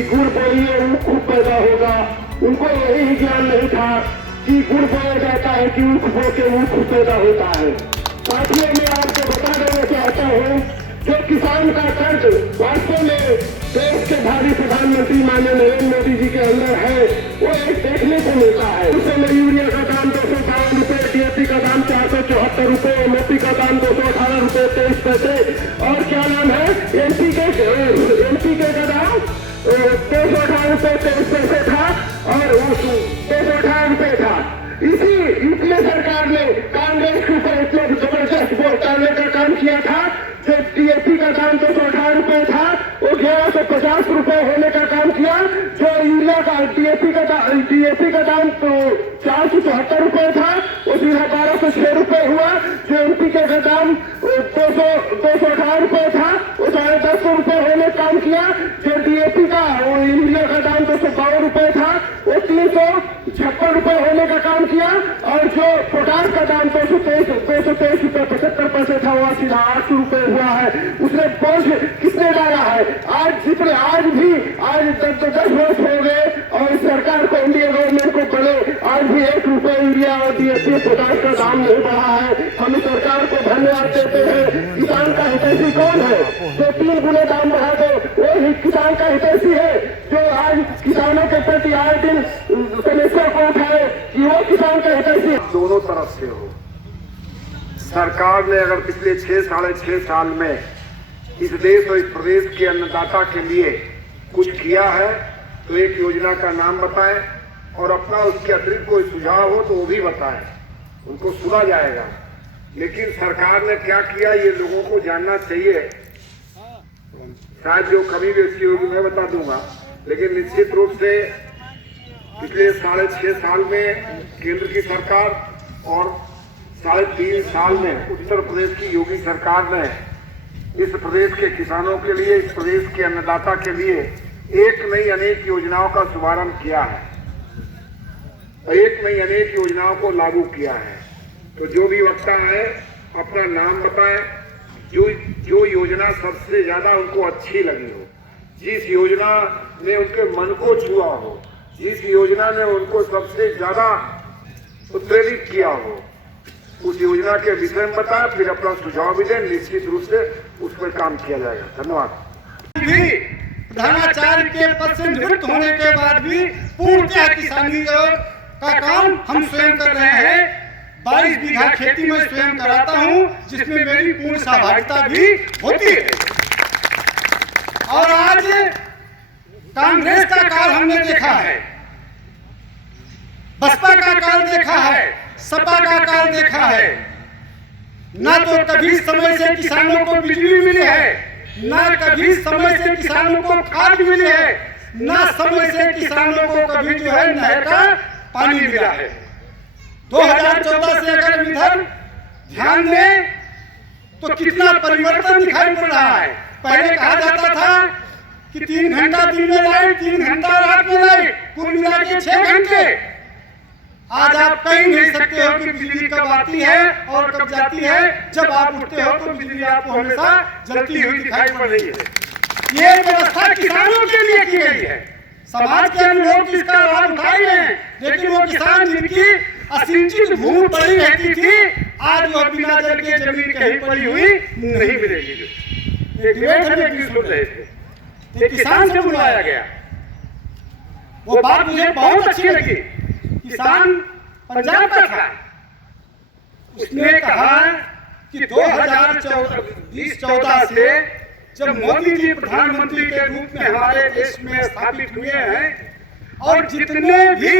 कि गुड़ बोइए ऊख खूब पैदा होगा। उनको यही ज्ञान नहीं था कि गुड़ बोया जाता है कि ऊख बो के ऊख पैदा होता है। साथियों, मैं आपको बता देना चाहता हूँ, जो किसान का कर्ज वास्तव में देश के भावी प्रधानमंत्री माननीय नरेंद्र मोदी जी के अंदर है, वो एक देखने को मिलता है। उस समय यूरिया का दाम 252 रुपए, डीएपी का दाम 474 रुपए, एमओपी का दाम 218 रुपए 23 पैसे, और क्या नाम है एनपीके का दाम 218 रुपए 23 पैसे था, और 218 रुपए था। इसी यूपीए सरकार ने कांग्रेस के ऊपर इतना जबरदस्त वोट डालने का काम किया था। जो डीएपी का दाम 218 रुपए था, वो 1150 रुपए होने का काम किया। जो यूरिया का डीएपी का दाम तो 474 रुपए था, वो सीधा 1206 रुपए हुआ। जो एनपीके का दाम 218 रुपए था, वो 1050 रुपए होने का काम किया। जो डीएपी का यूरिया का दाम 252 रुपए था, वो 356 रुपए होने का काम किया। और जो पोटाश का दाम 223 रुपए 75 पैसे था, वो सीधा 800 रुपए हुआ है। उसने बोझ किसने डाला है? आज 10 वर्ष हो गए और इस सरकार को, इंडिया गवर्नमेंट को बने, आज भी 1 रुपए यूरिया और डीएपी पोटाश का दाम नहीं बढ़ा है। हम इस सरकार को धन्यवाद देते हैं। किसान का हितैषी कौन है? जो 3 गुने दाम बढ़ा दे, वो ही किसान का हितैषी है। जो आज किसानों के प्रति आए दिन समस्या को उठाए, कि वो किसान का हितैषी दोनों तरफ से हो। सरकार ने अगर पिछले 6-6.5 साल में इस देश और इस प्रदेश के अन्नदाता के लिए कुछ किया है तो एक योजना का नाम बताएं, और अपना उसके अतिरिक्त कोई सुझाव हो तो वो भी बताएं, उनको सुना जाएगा। लेकिन सरकार ने क्या किया ये लोगों को जानना चाहिए। शायद जो कभी भी इसकी होगी मैं बता दूंगा, लेकिन निश्चित रूप से पिछले 6.5 साल में केंद्र की सरकार और 3.5 साल में उत्तर प्रदेश की योगी सरकार ने इस प्रदेश के किसानों के लिए, इस प्रदेश के अन्नदाता के लिए एक नई अनेक योजनाओं का शुभारंभ किया है, एक नई अनेक योजनाओं को लागू किया है। तो जो भी वक्ता है अपना नाम बताएं, जो योजना सबसे ज्यादा उनको अच्छी लगी हो, जिस योजना ने उनके मन को छुआ हो, जिस योजना ने उनको सबसे ज्यादा उत्प्रेरित किया हो, उस योजना के विषय में बताएं, फिर अपना सुझाव भी दें। निश्चित रूप से उस पर काम किया जाएगा। धन्यवाद। प्रधानाचार्य के पद से निवृत्त होने के बाद भी पूर्णतः किसानी का काम हम स्वयं कर रहे हैं। 22 बीघा खेती में स्वयं कराता हूं, जिसमें मेरी पूर्ण सहभागिता भी होती है। और आज कांग्रेस का काल हमने देखा है, बसपा का काल देखा है, सपा का काल देखा है। ना तो कभी समय से किसानों को बिजली मिली है, ना कभी समय से किसानों को खाद मिली है, ना समय से किसानों को कभी जो है नहर का पानी मिला है। 2014 से अगर इधर ध्यान दें तो कितना परिवर्तन दिखाई पड़ रहा है। पहले कहा जाता था कि 3 घंटा दिन में लाइट, 3 घंटा रात में लाइट, कुल मिला के 6 घंटे। आज आप कह नहीं सकते हो कि बिजली कब आती है और कब जाती है। जब आप उठते हो तो बिजली आपको हमेशा जलती हुई दिखाई पड़ रही है। ये व्यवस्था किसानों के लिए की गई है। समाज के अन्य लोग इसका लाभ उठाए हैं, लेकिन वो किसान जिनकी असिंचित भूमि पड़ी रहती थी, आज वह बिना जल के जमीन कहीं पड़ी हुई नहीं मिलेगी। सुन रहे थे, एक किसान से बुलाया गया, वो बात मुझे बहुत अच्छी लगी। किसान पंजाब का था, उसने कहा कि 2014 से जब मोदी जी प्रधानमंत्री के रूप में हमारे देश में स्थापित हुए हैं, और जितने भी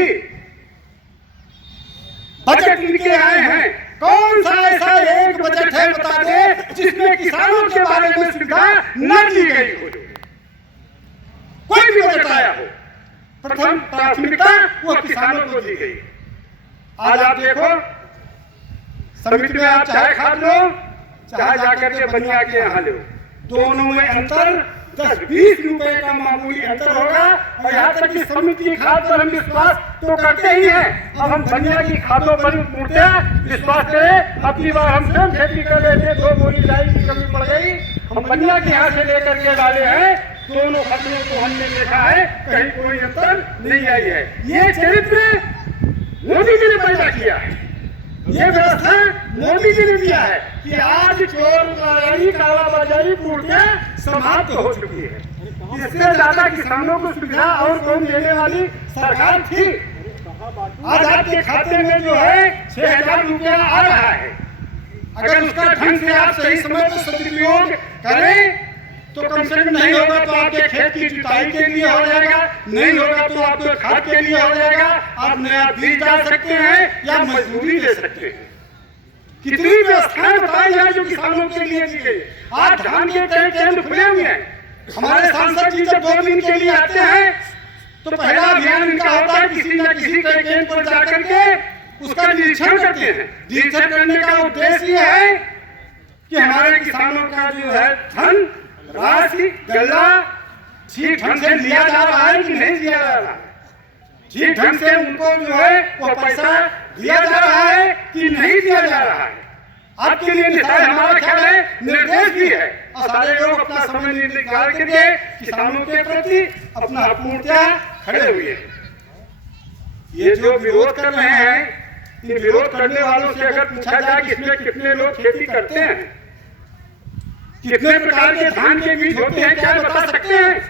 बजट इनके आए हैं, कौन सा ऐसा एक बजट है बता दे जिसमें किसानों के बारे में सुविधा न दी गई हो। कोई भी बजट आया हो, प्रथम प्राथमिकता वो किसानों को दी गई। आज आप देखो, समिति में आप चाहे खाद लो, चाहे जाकर के बनिया के यहाँ लो, दोनों में अंतर 10-20 रुपए का मामूली अंतर होगा। और यहाँ तक कि समिति की खाद पर हम विश्वास तो करते ही हैं। अब हम बनिया की खादों पर पूर्णतः विश्वास करें। अपनी बार हम स्वयं खेती कर रहे थे, 2 बोरी डाई की कमी पड़ गई, हम बनिया के यहाँ से लेकर के डाले हैं, दोनों खतरों को हमने देखा है, कहीं कोई अंतर नहीं आई है। ये चरित्र मोदी जी ने पैदा किया है, ये व्यवस्था मोदी जी ने दिया है कि आज चोर कालाबाजारी पूर्णतः समाप्त हो चुकी है। इससे ज्यादा किसानों को सुविधा और कौन देने वाली सरकार थी? आज आपके खाते में जो है 6,000 रुपया आ रहा है, अगर उसका ढंग से आप सही समय पर सदुपयोग करें तो कम से कम नहीं होगा तो आपके खेत की जुताई के लिए हो जाएगा, नहीं होगा तो आपके खाद के लिए हो जाएगा, आप नया बीज डाल सकते हैं या मजदूरी दे सकते हैं। कितनी व्यवस्थाएं बताई जाए जो किसानों के लिए की गई। आज धान के केंद्र खुले हुए हैं, हमारे सांसद जी जब 2 दिन के लिए आते हैं तो पहला अभियान इनका होता है किसी न किसी केंद्र पर जाकर के उसका निरीक्षण करते हैं। निरीक्षण करने का उद्देश्य ये है कि हमारे किसानों का जो है धन राशि गल्ला ठीक ढंग से लिया जा रहा है कि नहीं लिया जा रहा है, ठीक ढंग से उनको जो है वो पैसा दिया जा रहा है कि नहीं दिया जा रहा है। आपके लिए निशान हमारा ख्याल है निर्देश भी है और सारे लोग अपना समय निकाल करके किसानों के प्रति अपना पूर्णतः खड़े हुए हैं। ये जो विरोध कर रहे हैं, इन विरोध करने वालों से अगर पूछा जाए कि इसमें कितने लोग खेती करते हैं, कितने प्रकार के धान के बीज होते हैं, क्या बता सकते हैं?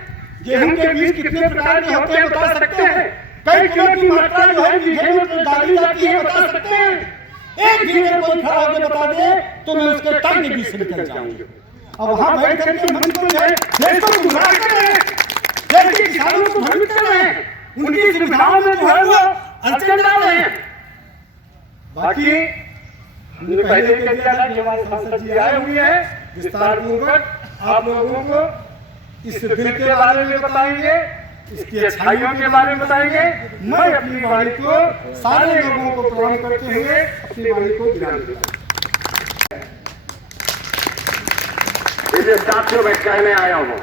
गेहूं के बीज कितने प्रकार के होते हैं बता सकते हैं? कई किलो की मात्रा जो है बीघे में डाली जाती है बता सकते हैं? एक बीघे कोई खड़ा होकर बता दे तो मैं उसके टन के बीच से निकल जाऊंगा। अब वहां बैठ करके मन को जो है देश को गुमराह कर रहे हैं, देश के किसानों को भ्रमित कर रहे हैं, उनकी सुविधाओं में जो है वो अड़चन डाल रहे हैं। बाकी हमने पहले कह दिया था कि हमारे सांसद जी आए हुए हैं, विस्तार पूर्वक आप लोगों को इस बिल के बारे में बताएंगे, इसकी अच्छाइयों के बारे में बताएंगे। मैं अपनी वाणी को सारे लोगों को प्रणाम करते हुए अपनी वाणी को विराम देता हूं। इसे साथियों में कहने आया हूं,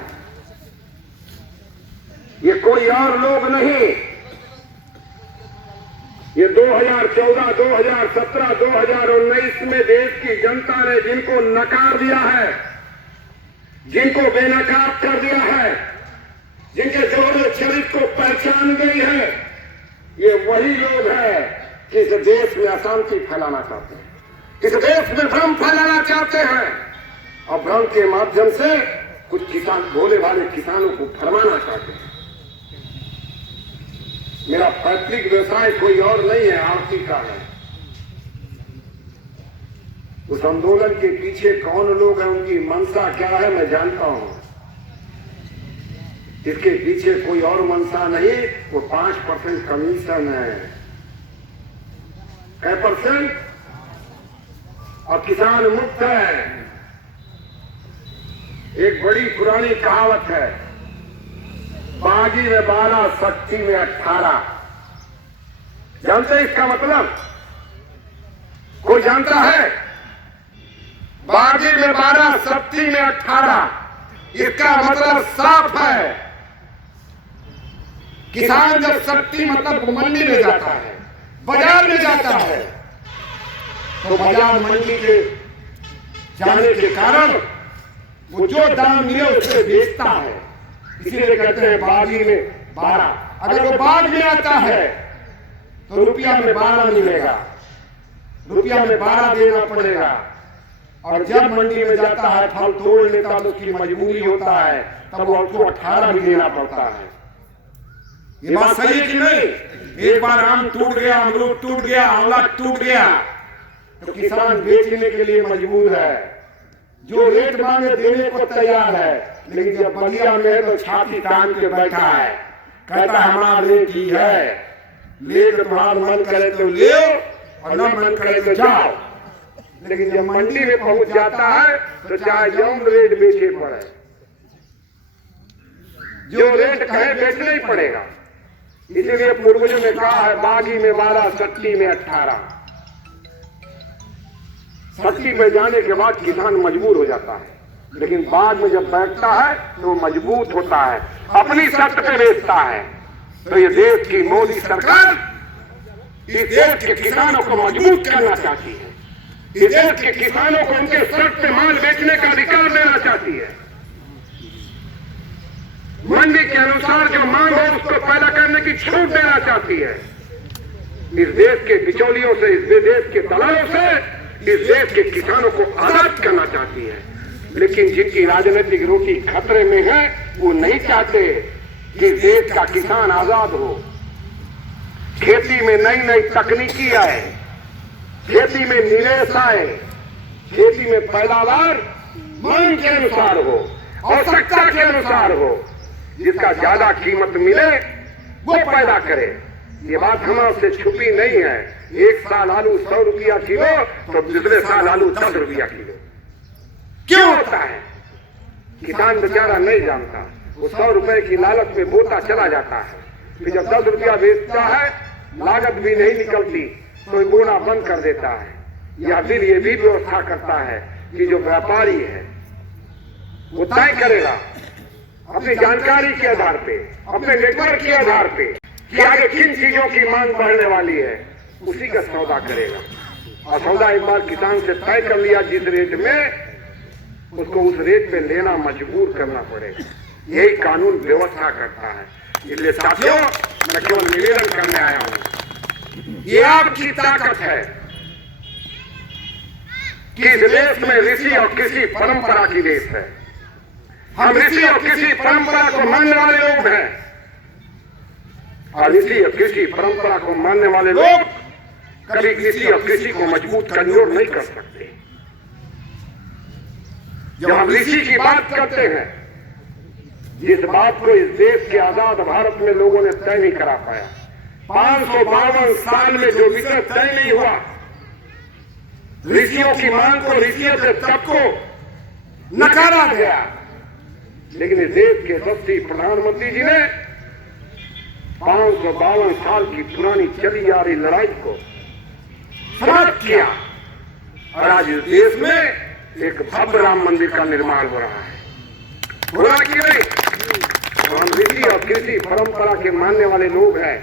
ये कोई और लोग नहीं, ये 2014, 2017, 2019 में देश की जनता ने जिनको नकार दिया है, जिनको बेनकाब कर दिया है, जिनके जोड़े चरित्र को पहचान गई है, ये वही लोग हैं कि इस देश में अशांति फैलाना चाहते हैं, इस देश में भ्रम फैलाना चाहते हैं और भ्रम के माध्यम से कुछ किसान भोले भाले किसानों को फरमाना चाहते हैं। मेरा पैतृक व्यवसाय कोई और नहीं है, आरती का है। उस आंदोलन के पीछे कौन लोग हैं, उनकी मंशा क्या है, मैं जानता हूं। इसके पीछे कोई और मंशा नहीं, वो 5% कमीशन है। कै %? और किसान मुक्त है। एक बड़ी पुरानी कहावत है, बागी में 12, शक्ति में 18। जानते हैं इसका मतलब? कोई जानता है? बागी में 12, शक्ति में 18, इसका मतलब साफ है। किसान जब शक्ति मतलब मंडी में जाता है, बाजार में जाता है, तो बाजार मंडी के जाने के कारण वो जो दाम मिले उससे बेचता है, इसीलिए कहते हैं बागी में 12। अगर वो बाग में आता है तो रुपया में 12 मिलेगा, रुपया में 12 देना पड़ेगा। और जब मंडी में जाता है, फल तोड़ लेता तो उसकी मजबूरी होता है, तब उसको 18 भी देना पड़ता है। ये बात सही है कि नहीं? एक बार आम टूट गया, अमरूद टूट गया, आंवला टूट गया, तो किसान बेचने के लिए मजबूर है। जो रेट मांगे देने को तैयार है, लेकिन जब बलिया में है तो छाती तान के बैठा है, कहता है हमारा रेट ही है, ले तो तुम्हारा मन करे तो ले और न मन करे तो जाओ। लेकिन जब मंडी में पहुंच जाता है तो चाहे जम रेट बेचे पड़े, जो रेट कहे बेचना ही पड़ेगा। इसीलिए पूर्वजों ने कहा है बागी में 12, शक्ति में 18। शक्ति में जाने के बाद किसान मजबूर हो जाता है, लेकिन बाद में जब बैठता है तो मजबूत होता है, अपनी शर्त पे बेचता है। तो ये देश की मोदी सरकार इस देश के किसानों को मजबूत करना चाहती है, इस देश के किसानों को उनके शर्त पे माल बेचने का अधिकार देना चाहती है। मंडी के अनुसार जो मांग है उसको पैदा करने की छूट देना चाहती है। इस देश के बिचौलियों से, इस देश के दलालों से इस देश के किसानों को आजाद करना चाहती है। लेकिन जिनकी राजनीतिक रोटी खतरे में है वो नहीं चाहते कि देश का किसान आजाद हो। खेती में नई नई तकनीकी आए, खेती में निवेश आए, खेती में पैदावार मांग के अनुसार हो, आवश्यकता के अनुसार हो, जिसका ज्यादा कीमत मिले वो पैदा करे। ये बात हमसे छुपी नहीं है। एक साल आलू 100 रुपया किलो तो दूसरे साल आलू 10 रुपया किलो। क्यों होता है? किसान बेचारा नहीं जानता। वो 100 रुपए की लालच में बोता चला जाता है, फिर जब 10 रुपया बेचता है लागत भी नहीं निकलती तो बोना बंद कर देता है। या फिर ये भी व्यवस्था करता है कि जो व्यापारी है वो तय करेगा अपनी जानकारी के आधार पे, अपने नेटवर्क के आधार पे कि आगे किन चीजों की मांग बढ़ने वाली है, उसी का सौदा करेगा। और सौदा एक बार किसान से तय कर लिया जिस रेट में, उसको उस रेट पे लेना मजबूर करना पड़ेगा। यही कानून व्यवस्था करता है। इसलिए साथियों, मैं केवल निवेदन करने आया हूं, ये आपकी ताकत है कि इस देश में ऋषि और कृषि परंपरा की देश है। हम ऋषि और कृषि परंपरा को मानने वाले लोग हैं, और ऋषि और कृषि परंपरा को मानने वाले लोग कभी कृषि और कृषि को मजबूत कमजोर नहीं कर सकते। जब हम ऋषि की बात करते हैं, जिस बात को इस देश के आजाद भारत में लोगों ने तय नहीं करा पाया, 552 साल में जो विषय तय नहीं हुआ, ऋषियों की मांग को, ऋषियों के तप को नकारा गया। लेकिन इस देश के यशस्वी प्रधानमंत्री जी ने 552 साल की पुरानी चली आ रही लड़ाई को समाप्त किया, और आज इस देश में एक भव्य राम मंदिर का निर्माण हो रहा है। हो रहा कि नहीं? हम ऋषि और कृषि परंपरा के मानने वाले लोग हैं।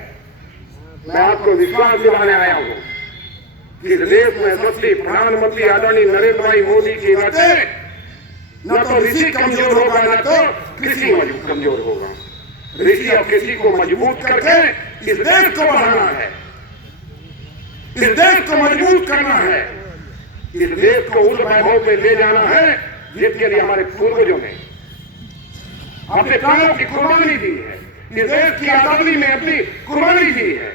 मैं आपको विश्वास दिलाने आया हूं कि इस देश में यशस्वी प्रधानमंत्री आदरणीय नरेंद्र भाई मोदी के नाते न तो ऋषि कमजोर होगा, न तो कृषि कमजोर होगा। ऋषि और कृषि को मजबूत करके इस देश को बढ़ाना है, इस देश को मजबूत करना है, इस देश को उस वैभव पे ले जाना है जिसके लिए हमारे पूर्वजों ने अपने प्राणों की कुर्बानी दी है। इस देश की आजादी में अपनी कुर्बानी दी है।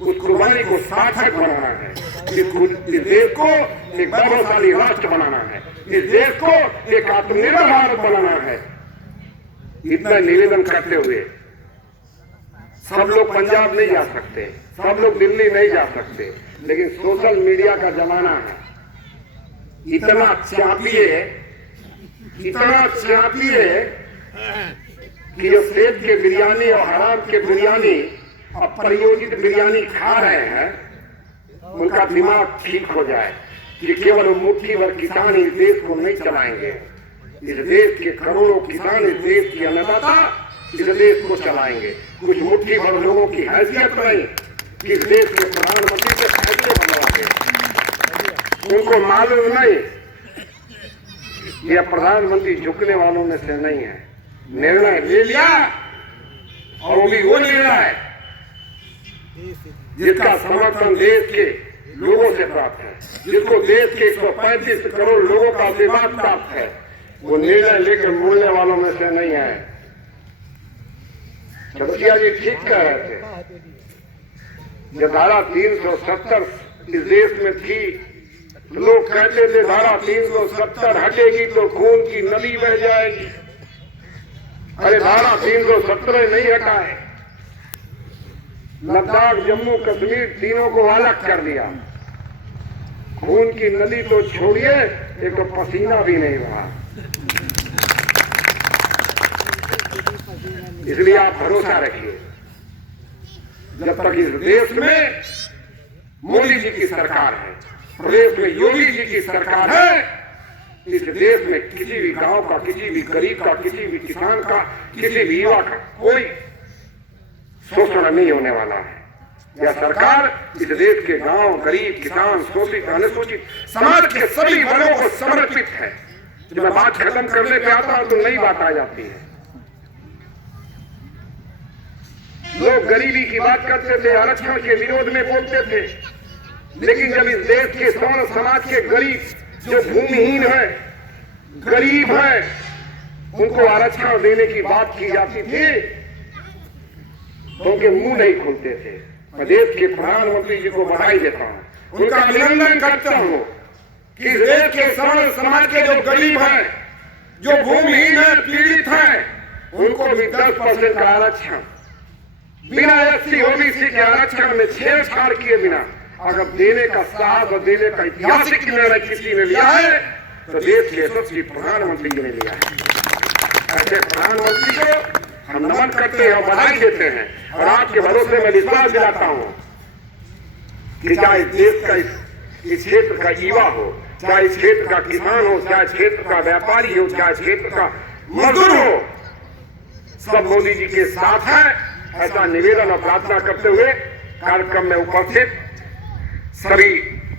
उस कुर्बानी को सार्थक बनाना है। इस देश को एक वैभवशाली राष्ट्र बनाना है। इस देश को एक आत्मनिर्भर भारत बनाना है। इतना निवेदन करते हुए, सब लोग पंजाब नहीं जा सकते, सब लोग दिल्ली नहीं जा सकते, लेकिन सोशल मीडिया का जमाना है। इतना चापिए कि जो सेब के बिरयानी और हराम के बिरयानी और परियोजित बिरयानी खा रहे हैं, उनका दिमाग ठीक हो जाए कि केवल मुट्ठी भर किसान इस देश को नहीं चलाएंगे। इस देश के करोड़ों किसान, इस देश की अन्नदाता इस देश को चलाएंगे। कुछ मुट्ठी भर लोगों की हैसियत नहीं कि इस देश के प्रधानमंत्री से फैसले बनवाते। उनको मालूम नहीं यह प्रधानमंत्री झुकने वालों में से नहीं है। निर्णय ले लिया, और वो भी वो निर्णय जिसका समर्थन देश के लोगों से प्राप्त है, जिसको देश के 135 करोड़ लोगों का आशीर्वाद प्राप्त है। वो निर्णय लेकर बोलने वालों में से नहीं है। चौथिया जी ठीक कह रहे थे, जब धारा 370 इस देश में थी तो लोग कहते थे धारा 370 हटेगी तो खून की नदी बह जाएगी। अरे धारा 317 नहीं हटा है। लद्दाख, जम्मू कश्मीर तीनों को अलग कर दिया। खून की नदी तो छोड़िए, एक तो पसीना भी नहीं रहा। इसलिए आप भरोसा रखिए, जब तक इस देश में मोदी जी की सरकार है, प्रदेश में योगी जी की सरकार है, इस देश में किसी भी गांव का, किसी भी गरीब का, किसी भी किसान का, किसी भी युवा का कोई शोषण नहीं होने वाला है। यह सरकार इस देश के गांव, गरीब, किसान, शोषित, अनुसूचित समाज के सभी वर्गों को समर्पित है। जब मैं बात खत्म करने पे आता हूं तो नई बात आ जाती है। लोग गरीबी की बात करते थे, आरक्षण के विरोध में बोलते थे, लेकिन जब इस देश के सवर्ण समाज के गरीब जो भूमिहीन है, गरीब है, उनको आरक्षण देने की बात की जाती थी तो उनके मुंह नहीं खुलते थे। प्रदेश के प्रधानमंत्री जी को बधाई देता हूं, उनका अभिनंदन करता हूं कि इस देश के सवर्ण समाज के जो गरीब हैं, जो भूमिहीन है, पीड़ित हैं, उनको भी 10% का आरक्षण बिना SC OBC के आरक्षण में छेड़छाड़ किए बिना अगर देने का साहस और देने का ऐतिहासिक निर्णय किसी ने लिया है तो देश के यशस्वी प्रधानमंत्री जी ने लिया है। ऐसे प्रधानमंत्री को हम नमन करते हैं और बधाई देते हैं और आपके भरोसे में विश्वास दिलाता हूं कि चाहे देश का इस क्षेत्र का युवा हो, चाहे इस क्षेत्र का किसान हो, चाहे क्षेत्र का व्यापारी हो, चाहे क्षेत्र का मजदूर हो, सब मोदी जी के साथ है। ऐसा निवेदन और प्रार्थना करते हुए कार्यक्रम में उपस्थित सभी